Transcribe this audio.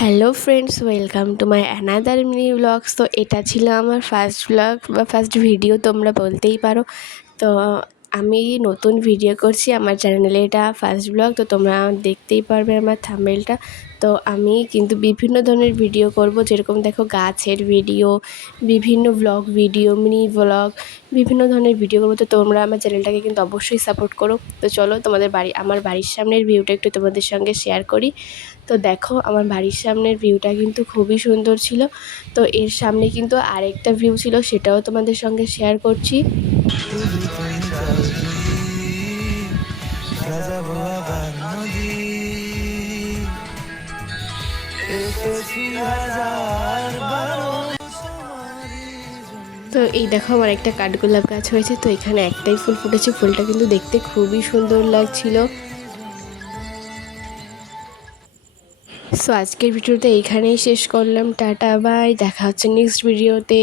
Hello friends, welcome to my another mini blogs. তো এটা ছিল আমার ফার্স্ট ব্লগ বা ফার্স্ট ভিডিও তোমরা বলতেই পারো। তো আমি নতুন ভিডিও করছি আমার চ্যানেলে, এটা ফার্স্ট ব্লগ। তো তোমরা দেখতেই পারবে আমার থাম্বনেলটা। তো আমি কিন্তু বিভিন্ন ধরনের ভিডিও করব, যেরকম দেখো গাছের ভিডিও, বিভিন্ন ব্লগ ভিডিও, মিনি ব্লগ, বিভিন্ন ধরনের ভিডিও করবো। তো তোমরা আমার চ্যানেলটাকে কিন্তু অবশ্যই সাপোর্ট করো। তো চলো আমার বাড়ির সামনের ভিউটা একটু তোমাদের সঙ্গে শেয়ার করি। তো দেখো আমার বাড়ির সামনের ভিউটা কিন্তু খুবই সুন্দর ছিল। তো এর সামনে কিন্তু আরেকটা ভিউ ছিল, সেটাও তোমাদের সঙ্গে শেয়ার করছি। তো এই দেখো আমার একটা কাঠগোলাপ গাছ হয়েছে। তো এখানে একটাই ফুল ফুটেছে, ফুলটা কিন্তু দেখতে খুবই সুন্দর লাগছিল। সো আজকের ভিডিওটা এইখানেই শেষ করলাম। টাটা বাই, দেখা হচ্ছে নেক্সট ভিডিওতে।